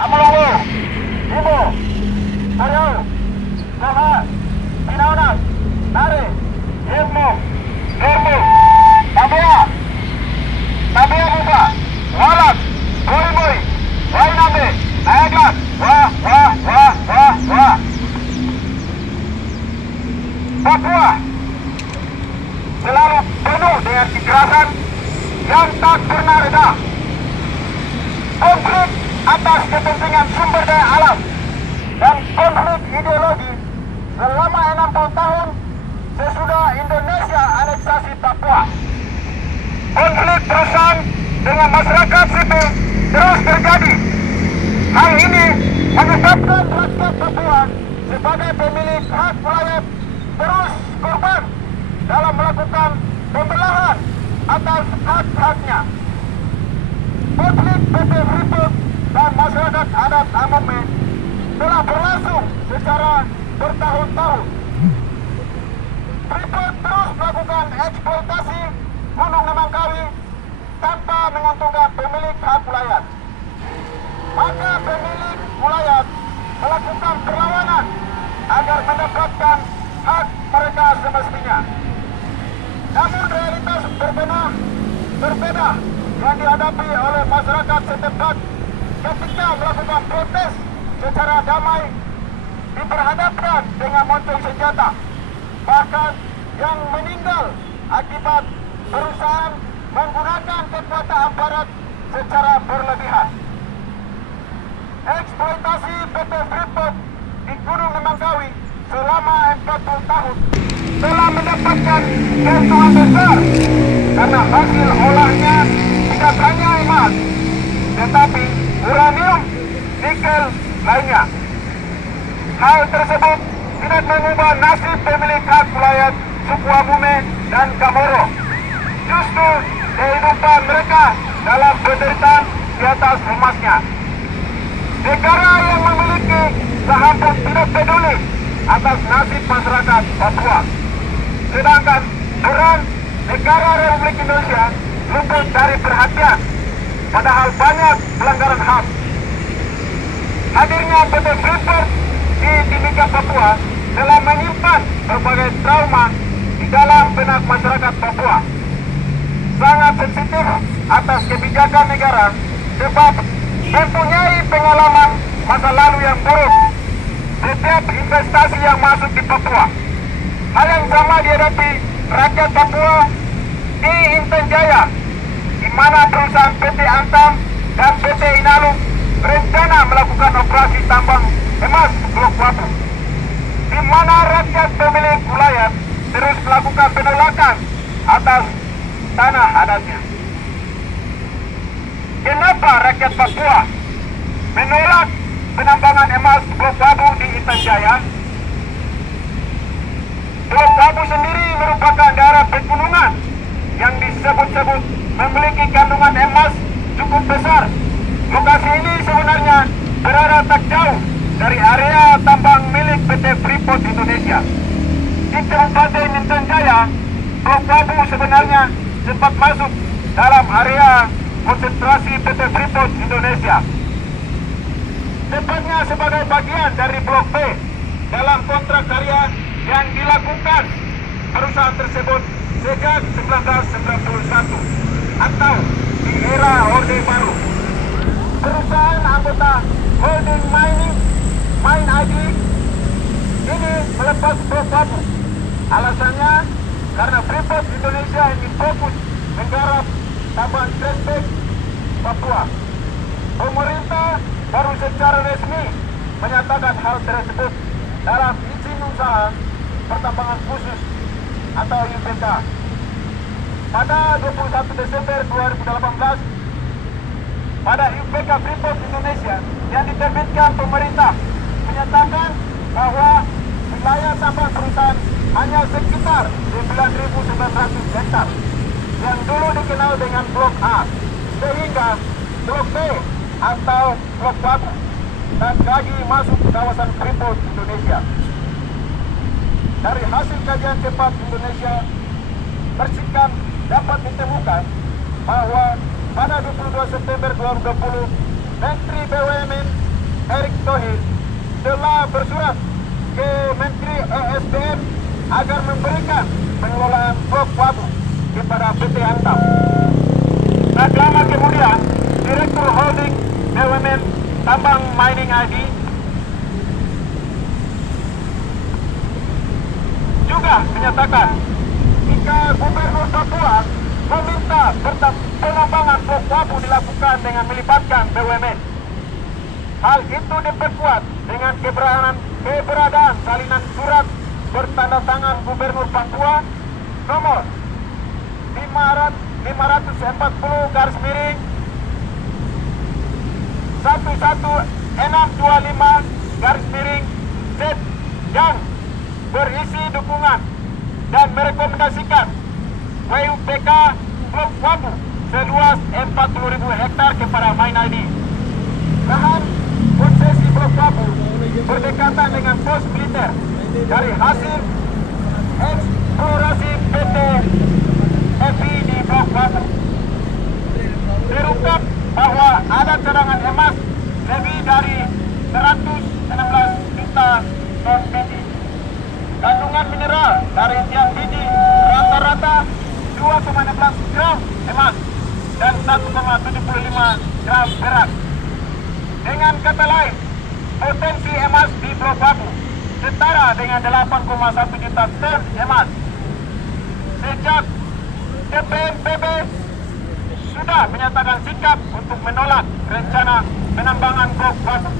Amulungu, Imo, Ariau, Koha, Pinaunas, Nare, Yemo, Germu, Tabea, Tabea Buka, Walak, Boy, Wainabe, Nayagat, Wah. Papua selalu penuh dengan kekerasan yang tak pernah reda. Konflik atas kepentingan sumber daya alam dan konflik ideologi selama 60 tahun sesudah Indonesia aneksasi Papua. Konflik perusahaan dengan masyarakat sipil terus terjadi. Hal ini menyebabkan rakyat Papua sebagai pemilik hak wilayah terus korban dalam melakukan pembelahan atas hak-haknya. Konflik PT Freeport dan masyarakat adat Amome telah berlangsung secara bertahun-tahun. Freeport terus melakukan eksploitasi Gunung Nemangkawi tanpa menguntungkan pemilik hak wilayah. Maka pemilik wilayah melakukan perlawanan agar mendapatkan hak mereka semestinya. Namun realitas berbeda yang dihadapi oleh masyarakat setempat ketika melakukan protes secara damai diperhadapkan dengan moncong senjata. Bahkan yang meninggal akibat perusahaan menggunakan kekuatan aparat secara berlebihan. Eksploitasi PT Freeport di Gunung Nemangkawi selama 40 tahun telah mendapatkan keuntungan besar karena hasil olahnya tidak hanya emas, tetapi uranium, nikel lainnya. Hal tersebut tidak mengubah nasib pemilik hak wilayah suku Amome dan Kamoro. Justru kehidupan mereka dalam penderitaan di atas emasnya. Negara yang memiliki saham pun tidak peduli atas nasib masyarakat Papua. Sedangkan peran negara Republik Indonesia luput dari perhatian, padahal banyak pelanggaran HAM. Hadirnya PT Freeport di Timika Papua telah menyimpan berbagai trauma di dalam benak masyarakat Papua. Sangat sensitif atas kebijakan negara sebab mempunyai pengalaman masa lalu yang buruk setiap investasi yang masuk di Papua. Hal yang sama dihadapi rakyat Papua di Inten Jaya, di mana perusahaan PT Antam dan PT Inalum berencana melakukan operasi tambang emas Blok Wabu, di mana rakyat pemilik wilayah terus melakukan penolakan atas tanah adatnya. Kenapa rakyat Papua menolak penambangan emas Blok Wabu di Inten Jaya? Blok Wabu sendiri merupakan daerah pegunungan yang disebut-sebut memiliki kandungan emas cukup besar. Lokasi ini sebenarnya berada tak jauh dari area tambang milik PT Freeport Indonesia. Di Kabupaten Inten Jaya, Blok Wabu sebenarnya sempat masuk dalam area konsentrasi PT Freeport Indonesia. Tepatnya sebagai bagian dari Blok B dalam kontrak karya yang dilakukan perusahaan tersebut sejak 1991 atau di era Orde Baru. Perusahaan anggota Holding Mine ID ini melepas Blok Wabu. Alasannya karena Freeport Indonesia ingin fokus menggarap tambang Greenback Papua. Pemerintah baru secara resmi menyatakan hal tersebut dalam izin usaha pertambangan khusus atau IUPK pada 21 Desember 2018. Pada IUPK Freeport Indonesia yang diterbitkan pemerintah menyatakan bahwa wilayah tambang perusahaan hanya sekitar 9.900 hektar yang dulu dikenal dengan Blok A, sehingga Blok B atau Blok Wabu dan lagi masuk ke kawasan Freeport Indonesia. Dari hasil kajian cepat Indonesia Persikam dapat ditemukan bahwa pada 22 September 2020 Menteri BUMN Erick Thohir telah bersurat ke Menteri ESDM agar memberikan pengelolaan blok Wabu kepada PT Antam. Tak lama kemudian, Direktur Holding BUMN Tambang Mining ID juga menyatakan jika Gubernur Papua meminta penambangan blok Wabu dilakukan dengan melibatkan BUMN. Hal itu diperkuat dengan keberadaan salinan surat bertanda tangan Gubernur Papua nomor 540/11625/Z yang berisi dukungan dan merekomendasikan PUPK Blok Wabu seluas 40.000 hektar kepada Mine ID. Lahan konsesi Blok Wabu berdekatan dengan pos militer dari hasil eksplorasi PT FI di Blok Wabu. Terungkap bahwa ada cadangan emas lebih dari 116 juta ton biji. Kandungan mineral dari tiap biji rata-rata 2,16 gram emas dan 1,75 gram perak. Dengan kata lain, potensi emas di Blok Wabu setara dengan 8,1 juta ton emas. Sejak DPMPB sudah menyatakan sikap untuk menolak rencana penambangan Blok Wabu.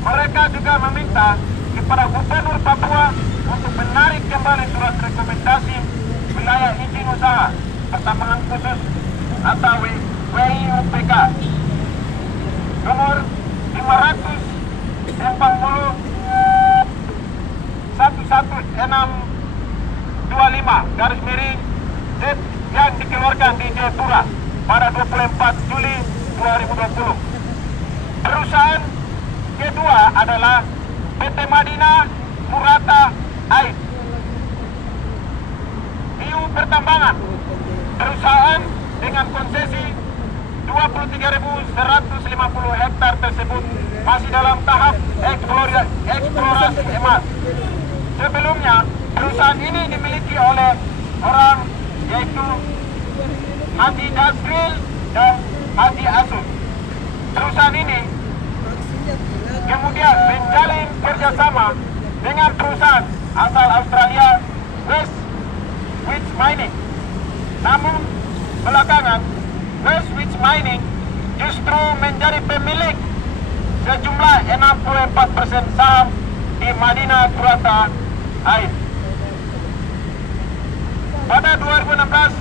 Mereka juga meminta kepada Gubernur Papua untuk menarik kembali surat rekomendasi wilayah izin usaha pertambangan khusus atau WIUPK nomor 540/11625/Z yang dikeluarkan di Jayapura pada 24 Juli 2020. Perusahaan kedua adalah PT Madinah Murata Aid Bio Pertambangan. Perusahaan dengan konsesi 23.150 hektar tersebut masih dalam tahap eksplorasi emas. Sebelumnya, perusahaan ini dimiliki oleh orang yaitu Haji Dasril dan Haji Asun. Perusahaan ini kemudian menjalin kerjasama dengan perusahaan asal Australia West Wits Mining. Namun belakangan West Wits Mining justru menjadi pemilik sejumlah 64% saham di Madinah Murata Aid. Pada 2016,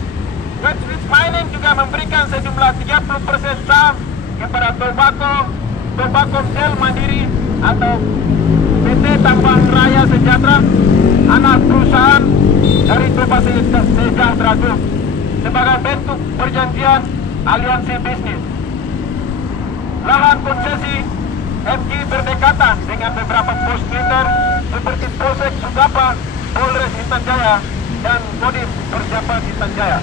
West Wits Mining juga memberikan sejumlah 30% saham kepada Tobacco Shell Mandiri atau PT Tambang Raya Sejahtera, anak perusahaan dari Tobacco Sejahtera Group, sebagai bentuk perjanjian aliansi bisnis. Lahan konsesi MG berdekatan dengan beberapa pos militer seperti Polsek Sugapa, Polres Intan Jaya, dan Kodim Persiapan Intan Jaya.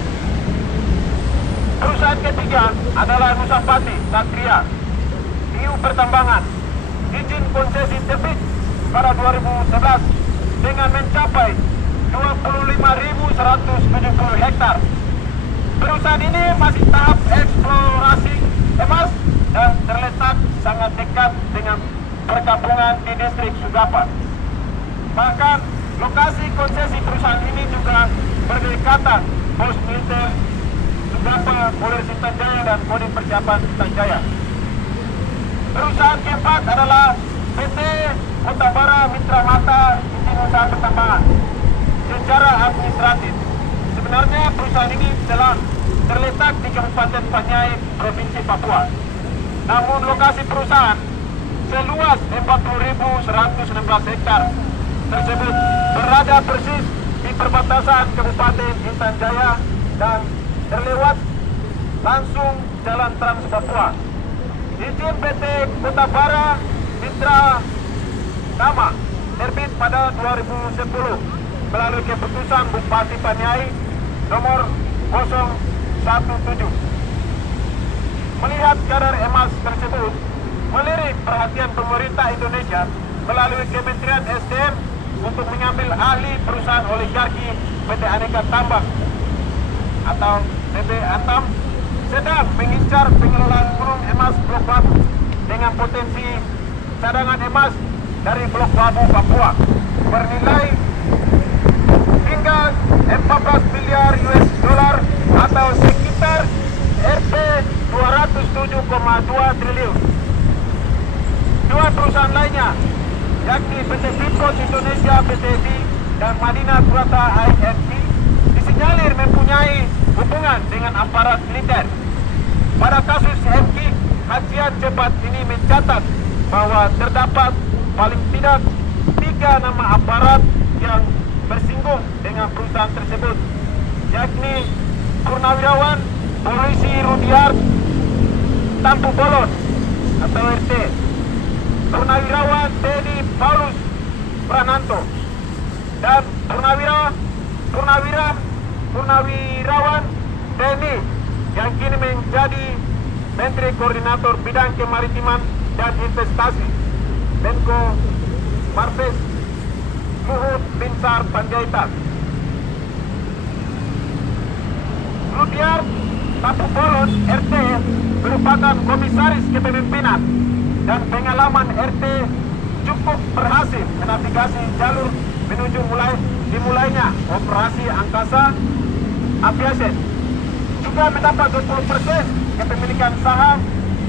Perusahaan ketiga adalah Nusapati Satria Bio Pertambangan. Izin konsesi terbit pada 2011 dengan mencapai 25.170 hektar. Perusahaan ini masih tahap eksplorasi emas dan terletak sangat dekat dengan perkampungan di distrik Sugapa. Bahkan lokasi konsesi perusahaan ini juga berdekatan pos militer Sugapa, Polres Intan Jaya, dan Kodim Persiapan Intan Jaya. Perusahaan keempat adalah PT Kota Bara Mitra Mata Izin Usaha Pertambangan. Secara administratif, sebenarnya perusahaan ini terletak di Kabupaten Panyai, Provinsi Papua. Namun lokasi perusahaan seluas 40.116 hektar tersebut berada persis di perbatasan Kabupaten Intan Jaya dan terlewat langsung Jalan Trans Papua. Izin PT Kota Bara Mitra Nama terbit pada 2010 melalui keputusan Bupati Panyai nomor 017. Melihat kadar emas tersebut, melirik perhatian pemerintah Indonesia melalui Kementerian SDM untuk mengambil alih perusahaan oligarki PT Aneka Tambang atau PT Antam sedang mengincar pengelolaan gunung emas Blok Wabu dengan potensi cadangan emas dari Blok Wabu Papua bernilai hingga 14 miliar US dollar atau sekitar Rp 207,2 triliun. Dua perusahaan lainnya, yakni PT Freeport Indonesia PTFI dan Madinah Purata INP, disinyalir mempunyai hubungan dengan aparat militer. Pada kasus MK, kajian cepat ini mencatat bahwa terdapat paling tidak 3 nama aparat yang bersinggung dengan perusahaan tersebut, yakni Purnawirawan Polisi Rudiart Tampu Bolon atau RT, Purnawirawan TNI Paulus Prananto, dan Purnawirawan TNI yang kini menjadi Menteri Koordinator Bidang Kemaritiman dan Investasi, Menko Marves Luhut Binsar Panjaitan. Rudiart Tampu Bolon RT merupakan komisaris kepemimpinan dan pengalaman RT cukup berhasil menavigasi jalur menuju dimulainya operasi angkasa aviation. Juga mendapat 20% kepemilikan saham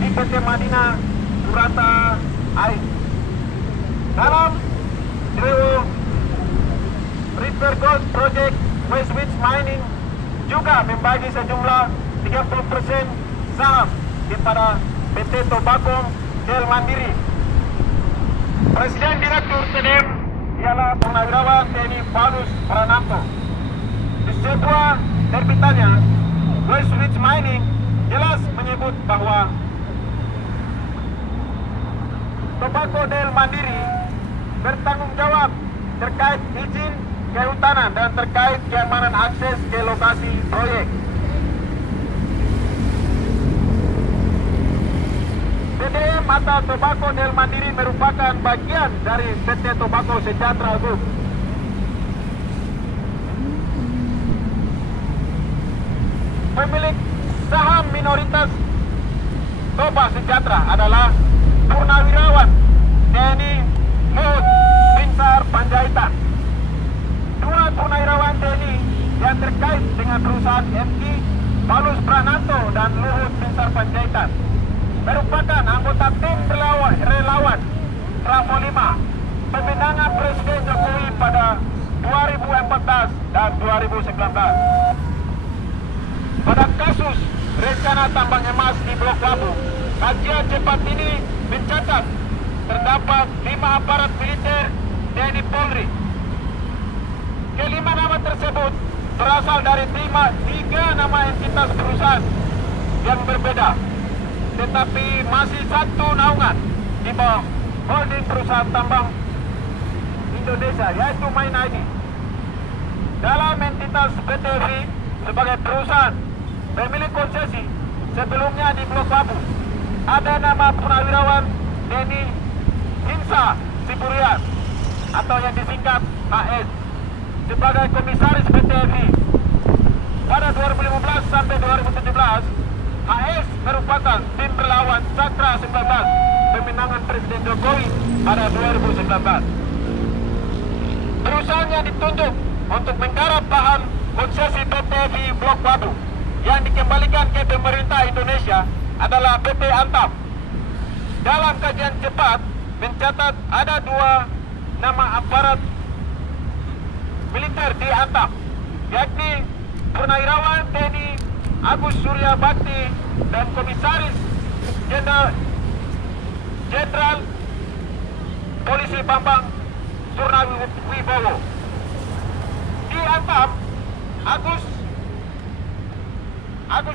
di PT Madinah Purata AI. Dalam River Gold Project, West Wits Mining juga membagi sejumlah 30% saham kepada PT Tobacco Del Mandiri. Presiden Direktur TDM ialah Purnawirawan TNI Paulus Prananto. Di sebuah terbitannya, West Wits Mining jelas menyebut bahwa Tobacco Del Mandiri bertanggung jawab terkait izin kehutanan dan terkait keamanan akses ke lokasi proyek. TDM atau Tobacco Del Mandiri merupakan bagian dari PT Tobacco Sejahtera Group. Pemilik saham minoritas Toba Sejahtera adalah Purnawirawan TNI Luhut Binsar Panjaitan. Dua Purnawirawan TNI yang terkait dengan perusahaan MK, Paulus Prananto dan Luhut Binsar Panjaitan, merupakan anggota tim relawan Bravo 5 pemenangan Presiden Jokowi pada 2014 dan 2019. Pada kasus rencana tambang emas di Blok Wabu, kajian cepat ini mencatat terdapat 5 aparat militer TNI Polri. Kelima nama tersebut berasal dari 3 nama entitas perusahaan yang berbeda, tetapi masih satu naungan di bawah holding perusahaan tambang Indonesia, yaitu Main ID. Dalam entitas PTFI sebagai perusahaan pemilik konsesi sebelumnya di Blok Wabu, ada nama Purnawirawan TNI Hinsa Siburian atau yang disingkat HS sebagai komisaris PTFI. Pada 2015 sampai 2017, HS merupakan tim relawan Cakra 19 pemenangan Presiden Jokowi pada 2019. Perusahaan yang ditunjuk untuk menggarap lahan konsesi PTFI Blok Wabu yang dikembalikan ke pemerintah Indonesia adalah PT Antam. Dalam kajian cepat mencatat ada 2 nama aparat militer di Antam, yakni Purnawirawan TNI Agus Surya Bakti dan Komisaris Jenderal Polisi Bambang Surnawibowo. Di Antam, Agus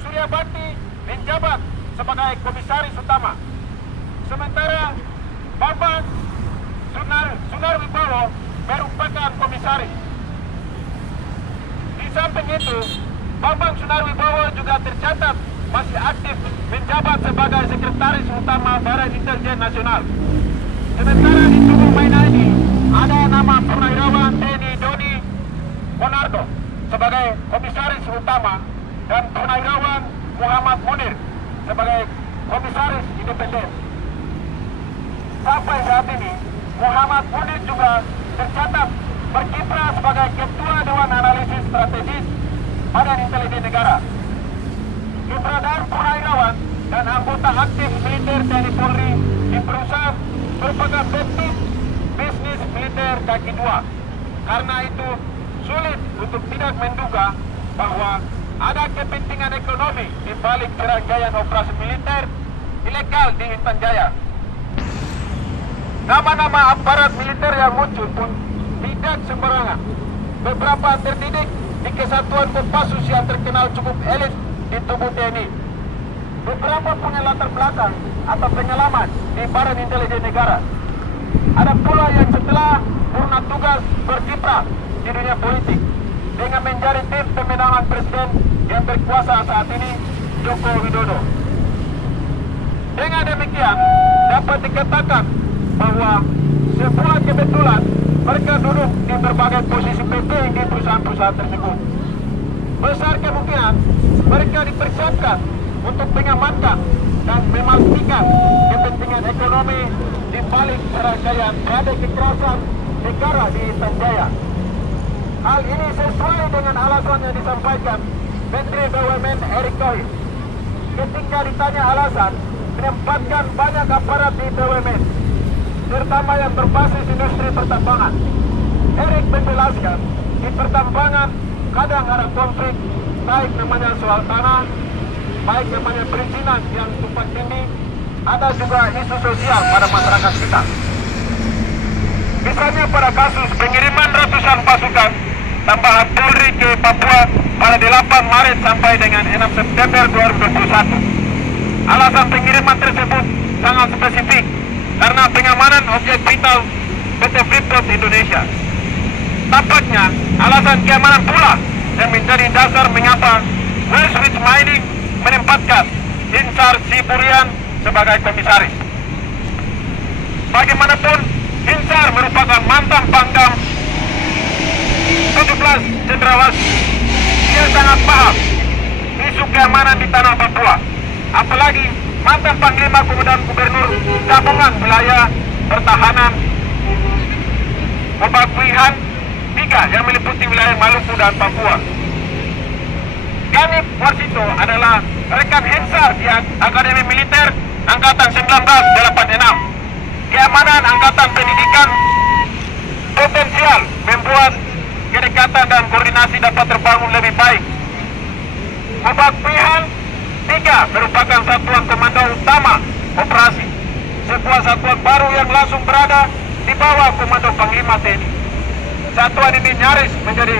Surya Bakti menjabat sebagai komisaris utama, sementara Bambang Surnawibowo merupakan komisaris. Di samping itu, Bambang Surnawibowo juga tercatat masih aktif menjabat sebagai Sekretaris Utama Badan Intelijen Nasional. Sementara di tubuh Maina ini ada nama Purnawirawan TNI Doni Monardo sebagai Komisaris Utama dan Purnawirawan Muhammad Munir sebagai Komisaris Independen. Sampai saat ini Muhammad Munir juga tercatat berkiprah sebagai Ketua Dewan Analisis Strategis Badan Intelijen Negara. Keberadaan Purnawirawan dan anggota aktif militer TNI Polri di perusahaan merupakan bentuk bisnis militer kaki dua. Karena itu sulit untuk tidak menduga bahwa ada kepentingan ekonomi di balik serangkaian operasi militer ilegal di Intan Jaya. Nama-nama aparat militer yang muncul pun tidak sembarangan. Beberapa terdidik di Kesatuan Kopassus yang terkenal cukup elit di tubuh TNI. Beberapa punya latar belakang atau pengalaman di Badan Intelijen Negara. Ada pula yang setelah purna tugas berkiprah di dunia politik dengan menjadi tim pemenangan presiden yang berkuasa saat ini, Joko Widodo. Dengan demikian, dapat dikatakan bahwa sebuah kebetulan mereka duduk di berbagai posisi penting di perusahaan-perusahaan tersebut. Besar kemungkinan mereka dipersiapkan untuk mengamankan dan memastikan kepentingan ekonomi di balik serangkaian badai kekerasan negara di Intan Jaya. Hal ini sesuai dengan alasan yang disampaikan Menteri BUMN Erick Thohir ketika ditanya alasan menempatkan banyak aparat di BUMN, terutama yang berbasis industri pertambangan. Erick menjelaskan di pertambangan kadang ada konflik, baik namanya soal tanah, baik namanya perizinan yang tumpang tindih, ada juga isu sosial pada masyarakat kita. Misalnya pada kasus pengiriman ratusan pasukan tambahan Polri ke Papua pada 8 Maret sampai dengan 6 September 2021. Alasan pengiriman tersebut sangat spesifik karena pengamanan objek vital PT Freeport Indonesia. Tampaknya alasan keamanan pula yang menjadi dasar mengapa Westwich Mining menempatkan Insar Siburian sebagai komisaris. Bagaimanapun, Insar merupakan mantan Pangdam 17 Cendrawasih. Dia sangat paham isu keamanan di tanah Papua, apalagi mantan Panglima Komandan Gubernur Gabungan Wilayah Pertahanan Pembakuihan 3 yang meliputi wilayah Maluku dan Papua. Ganip Warsito adalah rekan Insar di Akademi Militer Angkatan 1986. Keamanan Angkatan Pendidikan potensial membuat kedekatan dan koordinasi dapat terbangun lebih baik. Pembakuihan 3 merupakan satuan komando utama operasi, sebuah satuan baru yang langsung berada di bawah komando Panglima TNI. Satuan ini nyaris menjadi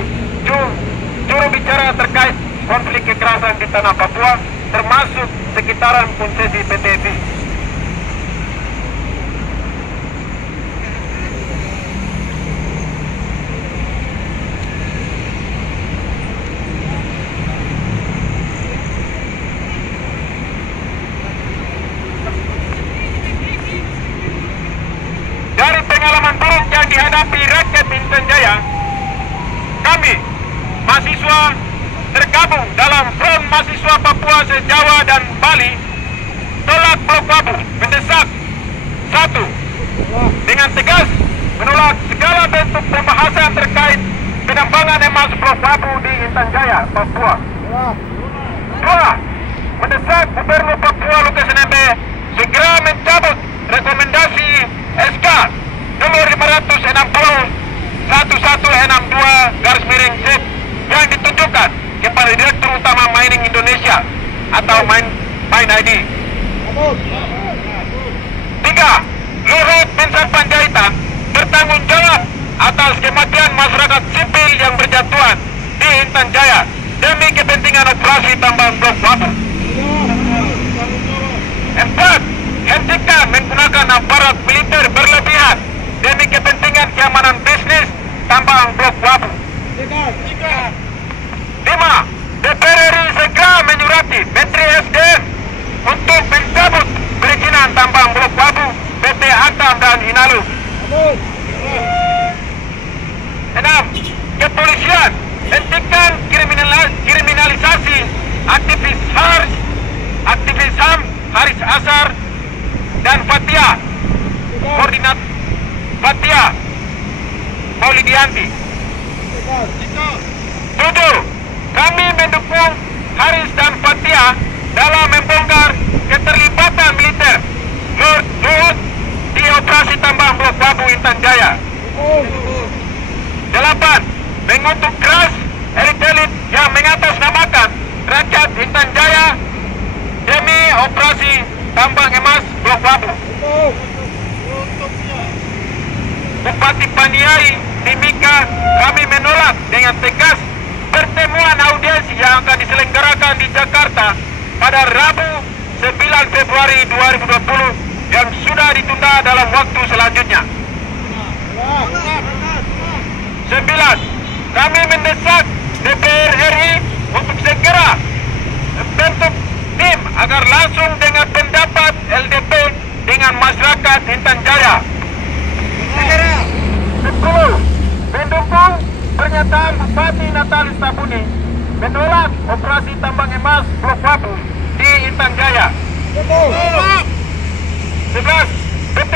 juru bicara terkait konflik kekerasan di tanah Papua, termasuk sekitaran konsesi PT FI. Dari pengalaman buruk yang dihadapi rakyat Intan Jaya, kami, mahasiswa tergabung dalam Front Mahasiswa Papua se-Jawa dan Bali, tolak Blok Wabu, mendesak: 1. Dengan tegas menolak segala bentuk pembahasan terkait penambangan emas Blok Wabu di Intan Jaya, Papua. 2. Mendesak Gubernur Papua Lukas NMB segera mencabut rekomendasi SK nomor 560/1162 yang ditujukan kepada Direktur Utama Mining Indonesia atau MINID. 3. Luhut Binsar Panjaitan bertanggung jawab atas kematian masyarakat sipil yang berjatuhan di Intan Jaya demi kepentingan operasi tambang Blok Wabu. 4. Hentikan menggunakan aparat militer berlebihan demi kepentingan keamanan bisnis tambang Blok Wabu. 5. DPR RI segera menyurati Menteri SDM untuk mencabut perizinan tambang Blok Wabu PT Antam dan Inalum. 6. Kepolisian, hentikan kriminalisasi aktivis HAM Haris Azhar dan Fathia, koordinat Fathia Maulidianti. 7. Kami mendukung Haris dan Fathia dalam membongkar keterlibatan militer Luhut di operasi tambang Blok Wabu Intan Jaya. 8. Mengutuk keras elit-elit yang mengatasnamakan rakyat Intan Jaya demi operasi tambang emas Blok Wabu. Bupati Paniai Timika, kami menolak dengan tegas pertemuan audiensi yang akan diselenggarakan di Jakarta pada Rabu 9 Februari 2020 yang sudah ditunda dalam waktu selanjutnya. 9. Kami mendesak DPR RI untuk segera membentuk tim agar langsung dengan pendapat LDP dengan masyarakat Intan Jaya. 10. Mendukung pernyataan Bupati Natalis Tabuni menolak operasi tambang emas Blok Wabu di Intan Jaya. 11. PT